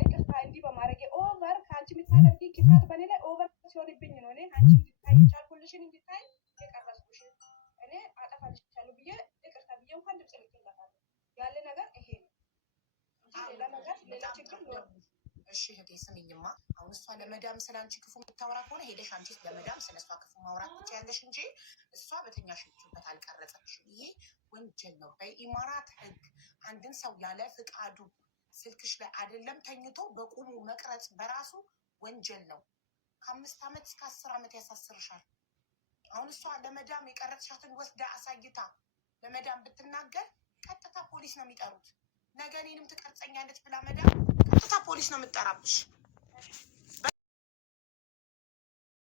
ይቅርታ እንዲህ በማድረግ ኦቨር ከአንቺ የምታደርጊ ክፋት በኔ ላይ ኦቨር ሲሆንብኝ ነው እኔ አንቺ እንድታይ የቻልኩልሽን እንድታይ የቀረጽኩሽ እኔ አጠፋልሻለሁ ብዬ ይቅርታ ብዬ እንኳን ድምፅ ልክላታለሁ ያለ ነገር ይሄ ነው እንጂ ሌላ ነገር ሌላ ችግር ነው። እሺ እህቴ ስሚኝማ፣ አሁን እሷ ለመዳም ስለ አንቺ ክፉ የምታወራ ከሆነ ሄደሽ አንቺ ለመዳም ስለ እሷ ክፉ ማውራት ትችያለሽ እንጂ እሷ በተኛሽበት አልቀረጸችም። ይሄ ወንጀል ነው። በኢማራት ሕግ አንድን ሰው ያለ ፍቃዱ ስልክሽ ላይ አይደለም ተኝቶ በቁሙ መቅረጽ በራሱ ወንጀል ነው። ከ5 ዓመት እስከ 10 ዓመት ያሳስርሻል። አሁን እሷ ለመዳም የቀረጽሻትን ወስዳ አሳይታ ለመዳም ብትናገር ቀጥታ ፖሊስ ነው የሚጠሩት። ነገ እኔንም ትቀርጸኛለች ብላ መዳም ቀጥታ ፖሊስ ነው የምትጠራብሽ።